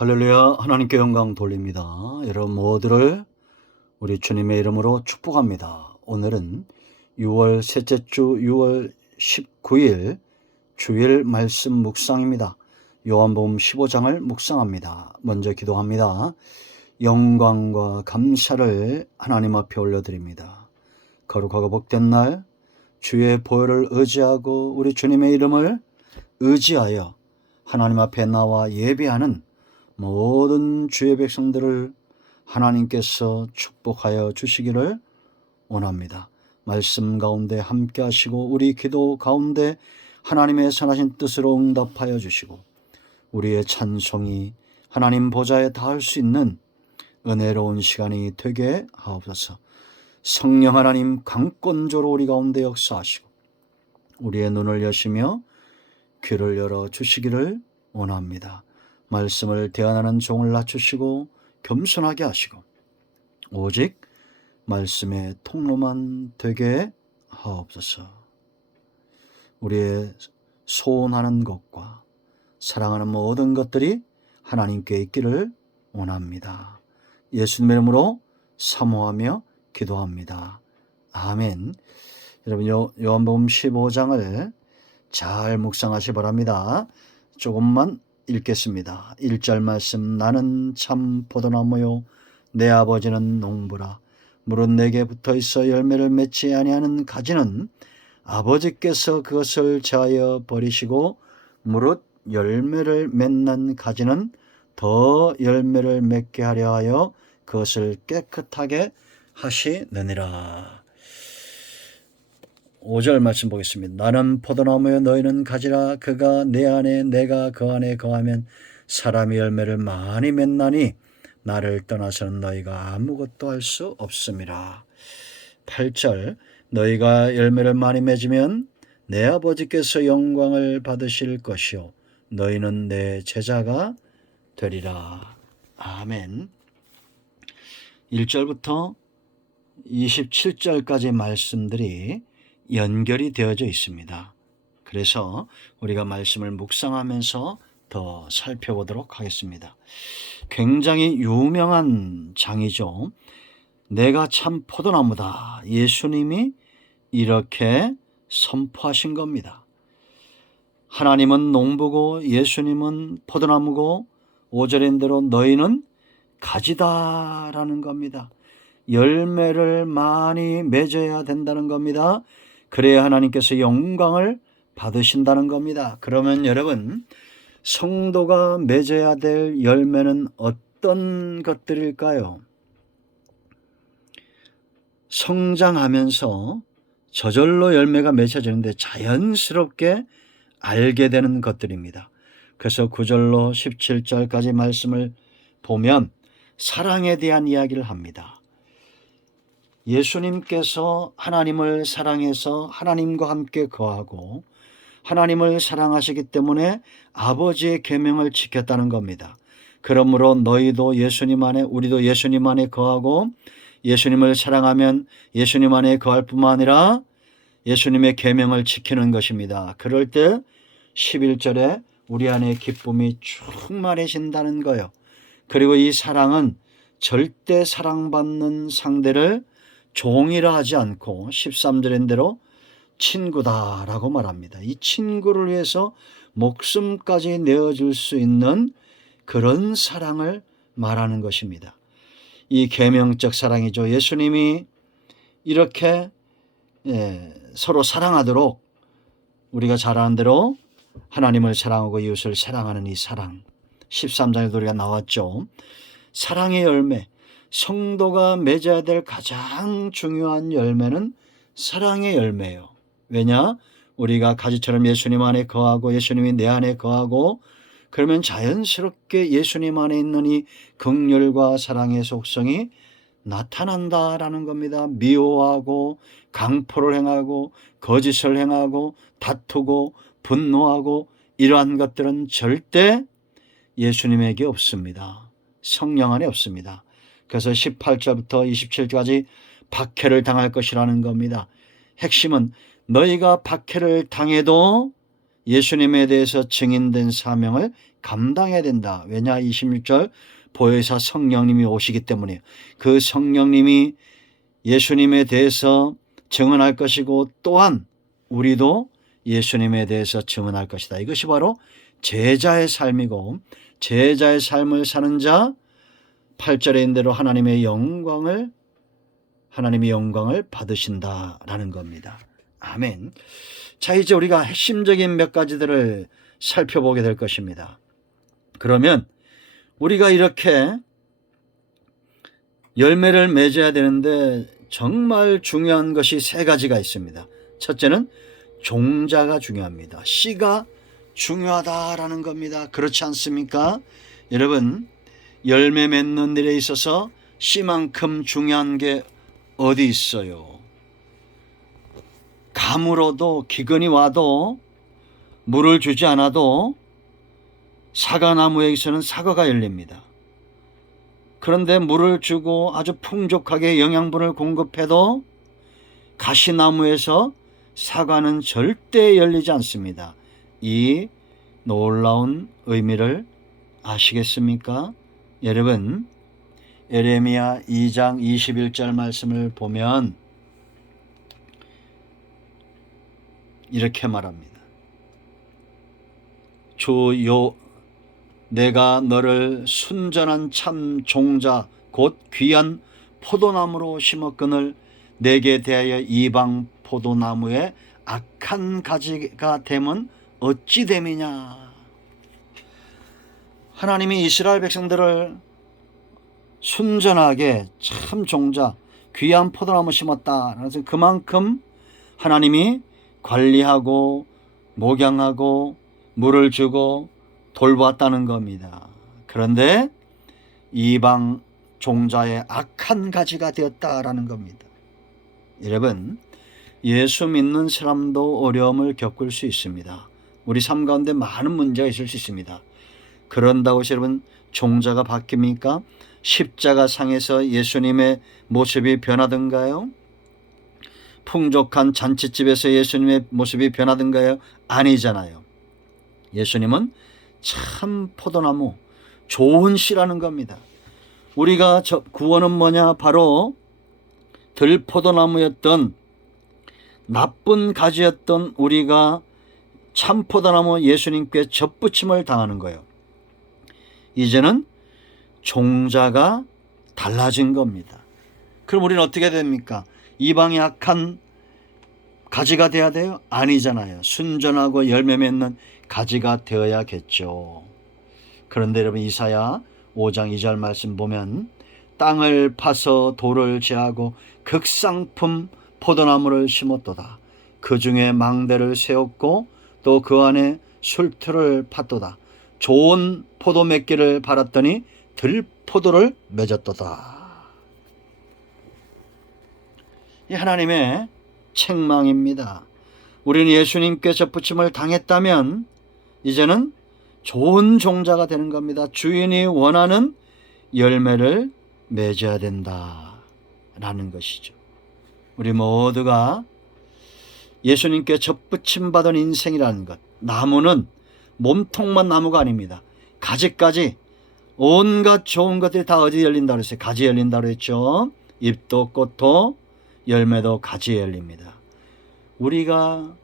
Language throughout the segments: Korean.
할렐루야. 하나님께 영광 돌립니다. 여러분 모두를 우리 주님의 이름으로 축복합니다. 오늘은 6월 셋째 주 6월 19일 주일 말씀 묵상입니다. 요한복음 15장을 묵상합니다. 먼저 기도합니다. 영광과 감사를 하나님 앞에 올려드립니다. 거룩하고 복된 날 주의 보혈을 의지하고 우리 주님의 이름을 의지하여 하나님 앞에 나와 예배하는 모든 주의 백성들을 하나님께서 축복하여 주시기를 원합니다. 말씀 가운데 함께 하시고 우리 기도 가운데 하나님의 선하신 뜻으로 응답하여 주시고 우리의 찬송이 하나님 보좌에 닿을 수 있는 은혜로운 시간이 되게 하옵소서. 성령 하나님 강권조로 우리 가운데 역사하시고 우리의 눈을 여시며 귀를 열어 주시기를 원합니다. 말씀을 대언하는 종을 낮추시고 겸손하게 하시고 오직 말씀의 통로만 되게 하옵소서. 우리의 소원하는 것과 사랑하는 모든 것들이 하나님께 있기를 원합니다. 예수님의 이름으로 사모하며 기도합니다. 아멘. 여러분 요한복음 15장을 잘 묵상하시 바랍니다. 조금만 읽겠습니다. 1절 말씀. 나는 참 포도나무요 내 아버지는 농부라. 물은 내게 붙어있어 열매를 맺지 아니하는 가지는 아버지께서 그것을 제하여 버리시고 무릇 열매를 맺는 가지는 더 열매를 맺게 하려 하여 그것을 깨끗하게 하시느니라. 5절 말씀 보겠습니다. 나는 포도나무여 너희는 가지라. 그가 내 안에 내가 그 안에 거하면 사람이 열매를 많이 맺나니 나를 떠나서는 너희가 아무것도 할 수 없음이라. 8절 너희가 열매를 많이 맺으면 내 아버지께서 영광을 받으실 것이요 너희는 내 제자가 되리라. 아멘. 1절부터 27절까지 말씀들이 연결이 되어져 있습니다. 그래서 우리가 말씀을 묵상하면서 더 살펴보도록 하겠습니다. 굉장히 유명한 장이죠. 내가 참 포도나무다. 예수님이 이렇게 선포하신 겁니다. 하나님은 농부고 예수님은 포도나무고 5절인 대로 너희는 가지다라는 겁니다. 열매를 많이 맺어야 된다는 겁니다. 그래야 하나님께서 영광을 받으신다는 겁니다. 그러면 여러분, 성도가 맺어야 될 열매는 어떤 것들일까요? 성장하면서 저절로 열매가 맺혀지는데 자연스럽게 알게 되는 것들입니다. 그래서 9절로 17절까지 말씀을 보면 사랑에 대한 이야기를 합니다. 예수님께서 하나님을 사랑해서 하나님과 함께 거하고 하나님을 사랑하시기 때문에 아버지의 계명을 지켰다는 겁니다. 그러므로 너희도 예수님 안에 우리도 예수님 안에 거하고 예수님을 사랑하면 예수님 안에 거할 뿐만 아니라 예수님의 계명을 지키는 것입니다. 그럴 때 11절에 우리 안에 기쁨이 충만해진다는 거예요. 그리고 이 사랑은 절대 사랑받는 상대를 종이라 하지 않고 13절인 대로 친구다라고 말합니다. 이 친구를 위해서 목숨까지 내어줄 수 있는 그런 사랑을 말하는 것입니다. 이 계명적 사랑이죠. 예수님이 이렇게 서로 사랑하도록 우리가 잘 아는 대로 하나님을 사랑하고 이웃을 사랑하는 이 사랑 13장에도 우리가 나왔죠. 사랑의 열매, 성도가 맺어야 될 가장 중요한 열매는 사랑의 열매예요. 왜냐? 우리가 가지처럼 예수님 안에 거하고 예수님이 내 안에 거하고 그러면 자연스럽게 예수님 안에 있는 이 긍휼과 사랑의 속성이 나타난다라는 겁니다. 미워하고 강포를 행하고 거짓을 행하고 다투고 분노하고 이러한 것들은 절대 예수님에게 없습니다. 성령 안에 없습니다. 그래서 18절부터 27절까지 박해를 당할 것이라는 겁니다. 핵심은 너희가 박해를 당해도 예수님에 대해서 증인된 사명을 감당해야 된다. 왜냐? 26절 보혜사 성령님이 오시기 때문에 그 성령님이 예수님에 대해서 증언할 것이고 또한 우리도 예수님에 대해서 증언할 것이다. 이것이 바로 제자의 삶이고 제자의 삶을 사는 자 8절에 있는 대로 하나님의 영광을 받으신다라는 겁니다. 아멘. 자, 이제 우리가 핵심적인 몇 가지들을 살펴보게 될 것입니다. 그러면 우리가 이렇게 열매를 맺어야 되는데 정말 중요한 것이 세 가지가 있습니다. 첫째는 종자가 중요합니다. 씨가 중요하다라는 겁니다. 그렇지 않습니까? 여러분, 열매 맺는 일에 있어서 씨만큼 중요한 게 어디 있어요? 가물어도 기근이 와도 물을 주지 않아도 사과나무에서는 사과가 열립니다. 그런데 물을 주고 아주 풍족하게 영양분을 공급해도 가시나무에서 사과는 절대 열리지 않습니다. 이 놀라운 의미를 아시겠습니까? 여러분, 예레미야 2장 21절 말씀을 보면 이렇게 말합니다. 주요 내가 너를 순전한 참 종자 곧 귀한 포도나무로 심었거늘 내게 대하여 이방 포도나무에 악한 가지가 되면 어찌 됨이냐. 하나님이 이스라엘 백성들을 순전하게 참 종자 귀한 포도나무 심었다. 그래서 그만큼 하나님이 관리하고 목양하고 물을 주고 돌보았다는 겁니다. 그런데 이방 종자의 악한 가지가 되었다라는 겁니다. 여러분, 예수 믿는 사람도 어려움을 겪을 수 있습니다. 우리 삶 가운데 많은 문제가 있을 수 있습니다. 그런다고 해서 여러분 종자가 바뀝니까? 십자가 상에서 예수님의 모습이 변하던가요? 풍족한 잔치집에서 예수님의 모습이 변하던가요? 아니잖아요. 예수님은 참 포도나무, 좋은 씨라는 겁니다. 우리가 구원은 뭐냐? 바로 들포도나무였던 나쁜 가지였던 우리가 참 포도나무 예수님께 접붙임을 당하는 거예요. 이제는 종자가 달라진 겁니다. 그럼 우리는 어떻게 됩니까? 이방의 악한 가지가 되어야 돼요? 아니잖아요. 순전하고 열매 맺는 가지가 되어야겠죠. 그런데 여러분 이사야 5장 2절 말씀 보면 땅을 파서 돌을 제하고 극상품 포도나무를 심었도다. 그 중에 망대를 세웠고 또 그 안에 술틀을 팠도다. 좋은 포도 맺기를 바랐더니 들포도를 맺었도다. 이 하나님의 책망입니다. 우리는 예수님께 접붙임을 당했다면 이제는 좋은 종자가 되는 겁니다. 주인이 원하는 열매를 맺어야 된다라는 것이죠. 우리 모두가 예수님께 접붙임 받은 인생이라는 것. 나무는 몸통만 나무가 아닙니다. 가지까지 온갖 좋은 것들이 다 어디 열린다고 했어요? 가지에 열린다고 했죠. 잎도 꽃도 열매도 가지에 열립니다. 우리가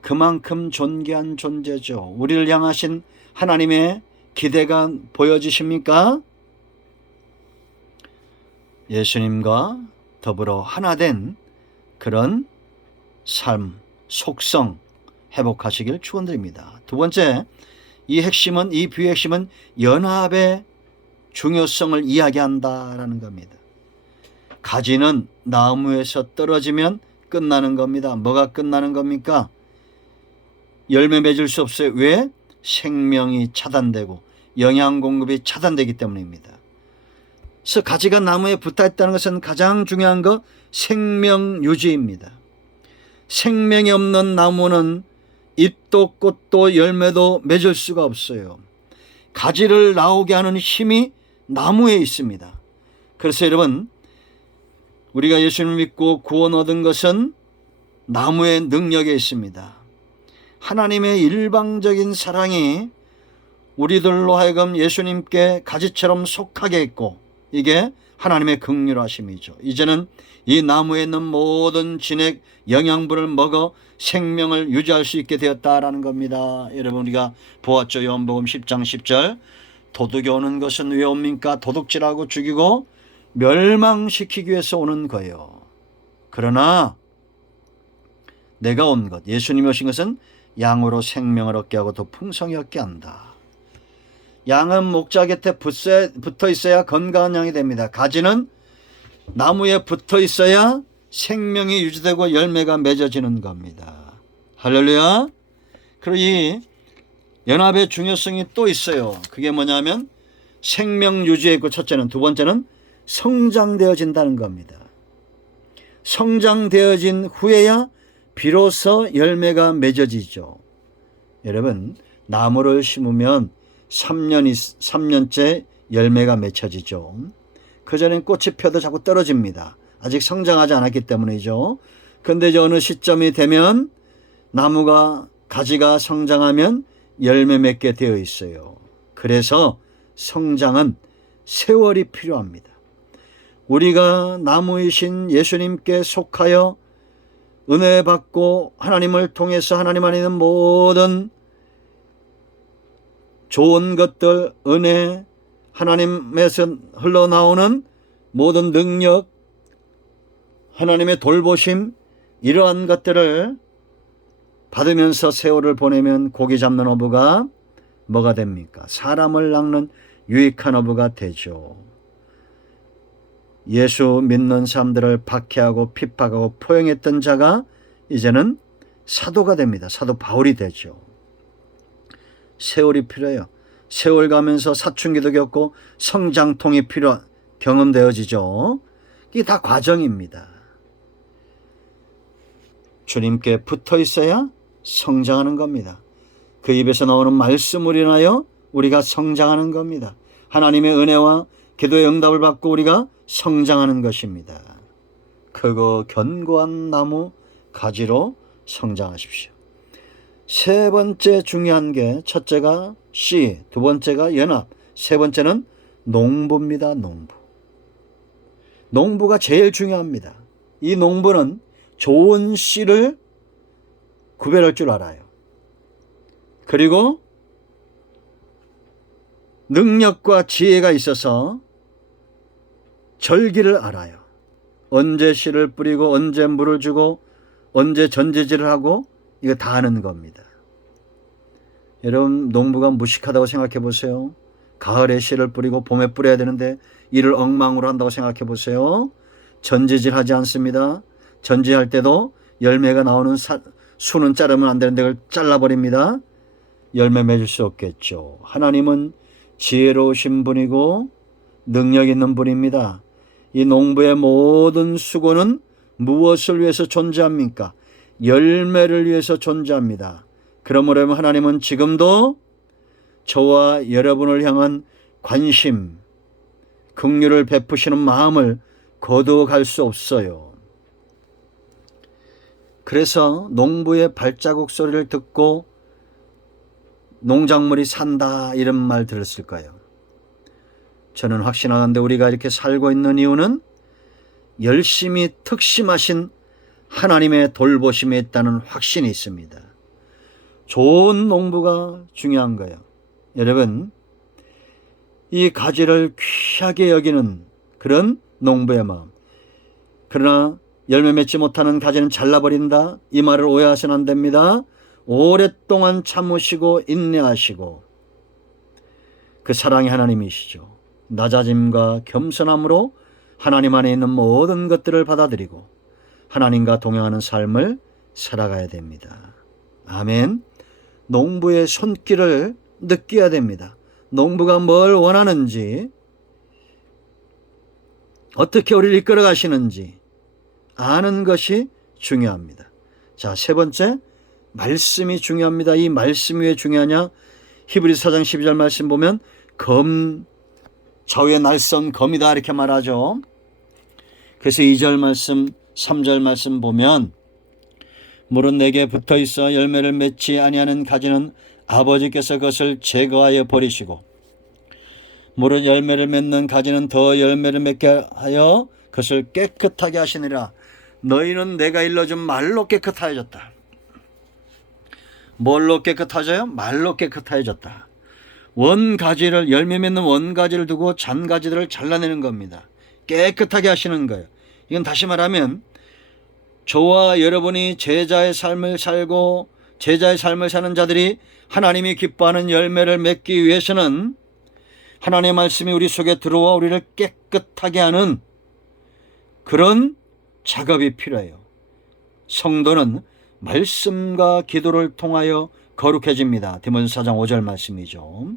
그만큼 존귀한 존재죠. 우리를 향하신 하나님의 기대가 보여지십니까? 예수님과 더불어 하나 된 그런 삶, 속성 회복하시길 축원드립니다. 두 번째, 이 비유의 핵심은 연합의 중요성을 이야기한다라는 겁니다. 가지는 나무에서 떨어지면 끝나는 겁니다. 뭐가 끝나는 겁니까? 열매 맺을 수 없어요. 왜? 생명이 차단되고 영양 공급이 차단되기 때문입니다. 그래서 가지가 나무에 붙어 있다는 것은 가장 중요한 것 생명 유지입니다. 생명이 없는 나무는 잎도 꽃도 열매도 맺을 수가 없어요. 가지를 나오게 하는 힘이 나무에 있습니다. 그래서 여러분, 우리가 예수님을 믿고 구원 얻은 것은 나무의 능력에 있습니다. 하나님의 일방적인 사랑이 우리들로 하여금 예수님께 가지처럼 속하게 했고, 이게 하나님의 긍휼하심이죠. 이제는 이 나무에 있는 모든 진액 영양분을 먹어 생명을 유지할 수 있게 되었다라는 겁니다. 여러분, 우리가 보았죠. 요한복음 10장 10절. 도둑이 오는 것은 왜 옵니까? 도둑질하고 죽이고 멸망시키기 위해서 오는 거예요. 그러나 내가 온 것, 예수님이 오신 것은 양으로 생명을 얻게 하고 더 풍성히 얻게 한다. 양은 목자 곁에 붙어 있어야 건강한 양이 됩니다. 가지는 나무에 붙어 있어야 생명이 유지되고 열매가 맺어지는 겁니다. 할렐루야. 그리고 이 연합의 중요성이 또 있어요. 그게 뭐냐면 생명 유지에 있고, 첫째는, 두 번째는 성장되어진다는 겁니다. 성장되어진 후에야 비로소 열매가 맺어지죠. 여러분, 나무를 심으면 3년째 열매가 맺혀지죠. 그전엔 꽃이 펴도 자꾸 떨어집니다. 아직 성장하지 않았기 때문이죠. 그런데 이제 어느 시점이 되면 나무가, 가지가 성장하면 열매 맺게 되어 있어요. 그래서 성장은 세월이 필요합니다. 우리가 나무이신 예수님께 속하여 은혜 받고 하나님을 통해서 하나님 안에 있는 모든 좋은 것들, 은혜, 하나님에서 흘러나오는 모든 능력, 하나님의 돌보심, 이러한 것들을 받으면서 세월을 보내면 고기 잡는 어부가 뭐가 됩니까? 사람을 낚는 유익한 어부가 되죠. 예수 믿는 사람들을 박해하고 핍박하고 포용했던 자가 이제는 사도가 됩니다. 사도 바울이 되죠. 세월이 필요해요. 세월 가면서 사춘기도 겪고 성장통이 경험되어지죠. 이게 다 과정입니다. 주님께 붙어 있어야 성장하는 겁니다. 그 입에서 나오는 말씀을 인하여 우리가 성장하는 겁니다. 하나님의 은혜와 기도의 응답을 받고 우리가 성장하는 것입니다. 크고 견고한 나무 가지로 성장하십시오. 세 번째 중요한 게, 첫째가 씨, 두 번째가 연합, 세 번째는 농부입니다. 농부가 제일 중요합니다. 이 농부는 좋은 씨를 구별할 줄 알아요. 그리고 능력과 지혜가 있어서 절기를 알아요. 언제 씨를 뿌리고 언제 물을 주고 언제 전지질을 하고, 이거 다 아는 겁니다. 여러분, 농부가 무식하다고 생각해 보세요. 가을에 씨를 뿌리고 봄에 뿌려야 되는데 이를 엉망으로 한다고 생각해 보세요. 전지질 하지 않습니다. 전지할 때도 열매가 나오는 수는 자르면 안 되는데 그걸 잘라버립니다. 열매 맺을 수 없겠죠. 하나님은 지혜로우신 분이고 능력 있는 분입니다. 이 농부의 모든 수고는 무엇을 위해서 존재합니까? 열매를 위해서 존재합니다. 그러므로 하나님은 지금도 저와 여러분을 향한 관심, 긍휼을 베푸시는 마음을 거두어갈 수 없어요. 그래서 농부의 발자국 소리를 듣고 농작물이 산다, 이런 말 들었을 거예요. 저는 확신하는데 우리가 이렇게 살고 있는 이유는 열심히 특심하신 하나님의 돌보심에 있다는 확신이 있습니다. 좋은 농부가 중요한 거예요. 여러분, 이 가지를 귀하게 여기는 그런 농부의 마음. 그러나 열매 맺지 못하는 가지는 잘라버린다, 이 말을 오해하시면 안 됩니다. 오랫동안 참으시고 인내하시고, 그 사랑이 하나님이시죠. 낮아짐과 겸손함으로 하나님 안에 있는 모든 것들을 받아들이고 하나님과 동행하는 삶을 살아가야 됩니다. 아멘. 농부의 손길을 느껴야 됩니다. 농부가 뭘 원하는지, 어떻게 우리를 이끌어 가시는지 아는 것이 중요합니다. 자, 세 번째, 말씀이 중요합니다. 이 말씀이 왜 중요하냐? 히브리서 4장 12절 말씀 보면 좌우에 날선 검이다, 이렇게 말하죠. 그래서 2절 말씀, 3절 말씀 보면 물은 내게 붙어 있어 열매를 맺지 아니하는 가지는 아버지께서 그것을 제거하여 버리시고 무릇 열매를 맺는 가지는 더 열매를 맺게 하여 그것을 깨끗하게 하시니라. 너희는 내가 일러준 말로 깨끗하여졌다. 뭘로 깨끗하져요? 말로 깨끗하여졌다. 원가지를, 열매 맺는 원가지를 두고 잔가지들을 잘라내는 겁니다. 깨끗하게 하시는 거예요. 이건 다시 말하면 저와 여러분이 제자의 삶을 살고 제자의 삶을 사는 자들이 하나님이 기뻐하는 열매를 맺기 위해서는 하나님의 말씀이 우리 속에 들어와 우리를 깨끗하게 하는 그런 작업이 필요해요. 성도는 말씀과 기도를 통하여 거룩해집니다. 디모데 4장 5절 말씀이죠.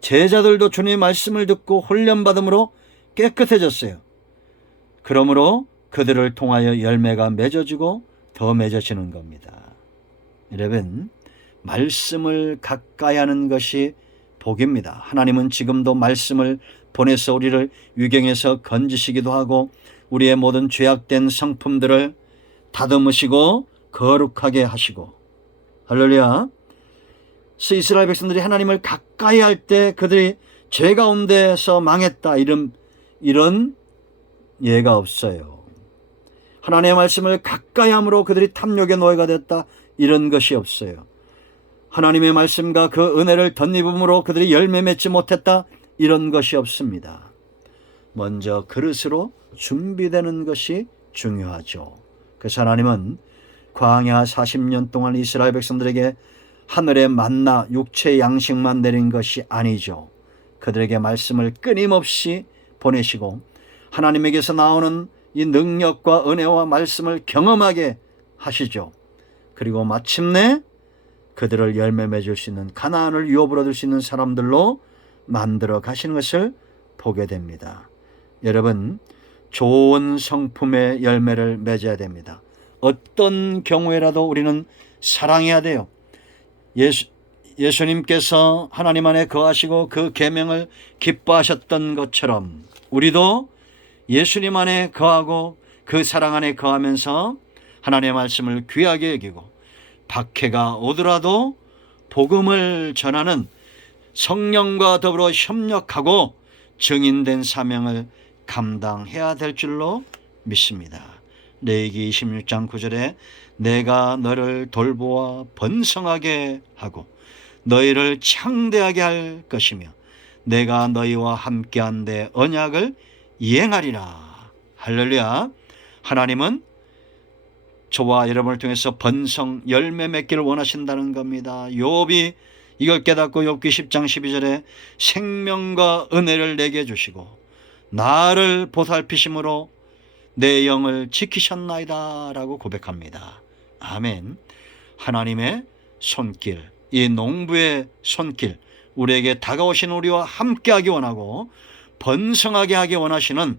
제자들도 주님의 말씀을 듣고 훈련받음으로 깨끗해졌어요. 그러므로 그들을 통하여 열매가 맺어지고 더 맺어지는 겁니다. 여러분, 말씀을 가까이 하는 것이 복입니다. 하나님은 지금도 말씀을 보내서 우리를 유경에서 건지시기도 하고 우리의 모든 죄악된 성품들을 다듬으시고 거룩하게 하시고, 할렐루야. 이스라엘 백성들이 하나님을 가까이 할 때 그들이 죄 가운데서 망했다 이런 예가 없어요. 하나님의 말씀을 가까이 함으로 그들이 탐욕의 노예가 됐다 이런 것이 없어요. 하나님의 말씀과 그 은혜를 덧입음으로 그들이 열매 맺지 못했다 이런 것이 없습니다. 먼저 그릇으로 준비되는 것이 중요하죠. 그래서 하나님은 광야 40년 동안 이스라엘 백성들에게 하늘의 만나 육체의 양식만 내린 것이 아니죠. 그들에게 말씀을 끊임없이 보내시고 하나님에게서 나오는 이 능력과 은혜와 말씀을 경험하게 하시죠. 그리고 마침내 그들을 열매 맺을 수 있는 가나안을 유업으로 얻을 수 있는 사람들로 만들어 가시는 것을 보게 됩니다. 여러분, 좋은 성품의 열매를 맺어야 됩니다. 어떤 경우에라도 우리는 사랑해야 돼요. 예수님께서 하나님 안에 거하시고 그 계명을 기뻐하셨던 것처럼 우리도 예수님 안에 거하고 그 사랑 안에 거하면서 하나님의 말씀을 귀하게 여기고 박해가 오더라도 복음을 전하는 성령과 더불어 협력하고 증인된 사명을 감당해야 될 줄로 믿습니다. 레위기 26장 9절에 내가 너를 돌보아 번성하게 하고 너희를 창대하게 할 것이며 내가 너희와 함께한데 언약을 이행하리라. 할렐루야. 하나님은 저와 여러분을 통해서 번성 열매 맺기를 원하신다는 겁니다. 욥이 이걸 깨닫고 욥기 10장 12절에 생명과 은혜를 내게 주시고 나를 보살피심으로 내 영을 지키셨나이다 라고 고백합니다. 아멘. 하나님의 손길, 이 농부의 손길, 우리에게 다가오신 우리와 함께하기 원하고 번성하게 하기 원하시는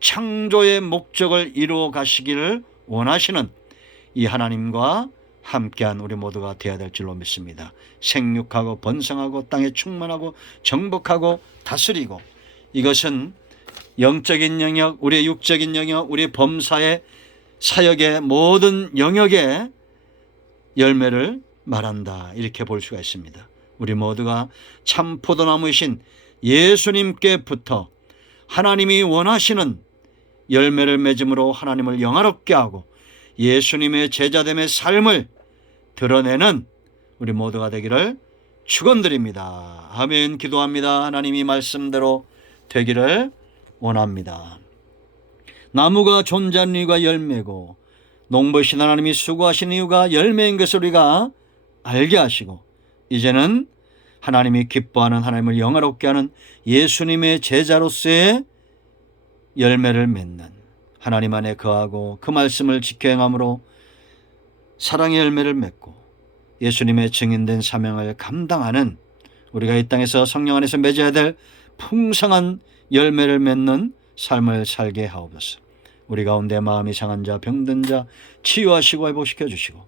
창조의 목적을 이루어 가시기를 원하시는 이 하나님과 함께한 우리 모두가 되어야 될 줄로 믿습니다. 생육하고 번성하고 땅에 충만하고 정복하고 다스리고, 이것은 영적인 영역, 우리의 육적인 영역, 우리의 범사의 사역의 모든 영역에 열매를 말한다, 이렇게 볼 수가 있습니다. 우리 모두가 참 포도나무이신 예수님께 붙어 하나님이 원하시는 열매를 맺음으로 하나님을 영화롭게 하고 예수님의 제자됨의 삶을 드러내는 우리 모두가 되기를 축원드립니다. 아멘. 기도합니다. 하나님이 말씀대로 되기를 원합니다. 나무가 존재하는 이유가 열매고 농부이신 하나님이 수고하신 이유가 열매인 것을 우리가 알게 하시고, 이제는 하나님이 기뻐하는, 하나님을 영화롭게 하는 예수님의 제자로서의 열매를 맺는, 하나님 안에 거하고 그 말씀을 지켜 행함으로 사랑의 열매를 맺고 예수님의 증인된 사명을 감당하는, 우리가 이 땅에서 성령 안에서 맺어야 될 풍성한 열매를 맺는 삶을 살게 하옵소서. 우리 가운데 마음이 상한 자, 병든 자 치유하시고 회복시켜 주시고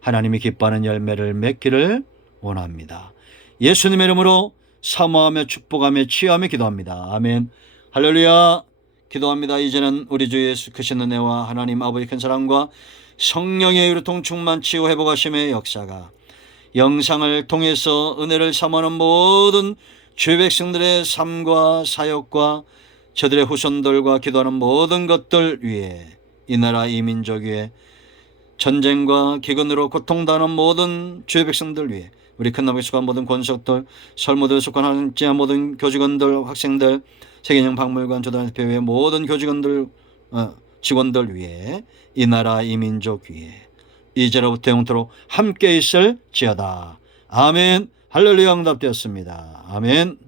하나님이 기뻐하는 열매를 맺기를 원합니다. 예수님의 이름으로 사모하며 축복하며 치유하며 기도합니다. 아멘. 할렐루야. 기도합니다. 이제는 우리 주 예수 크신 은혜와 하나님 아버지 큰 사랑과 성령의 유로통 충만 치유 회복하심의 역사가 영상을 통해서 은혜를 삼하는 모든 주의 백성들의 삶과 사역과 저들의 후손들과 기도하는 모든 것들 위해, 이 나라 이 민족 위에, 전쟁과 기근으로 고통당하는 모든 주의 백성들 위해, 우리 큰나무에 속한 모든 권속들, 설모도에 속한 할지야 모든 교직원들, 학생들, 세계인형 박물관 조단협회의 모든 교직원들, 직원들 위해, 이 나라 이 민족 위에 이제로부터 영원토록 함께 있을지어다. 아멘. 할렐루야. 응답되었습니다. 아멘.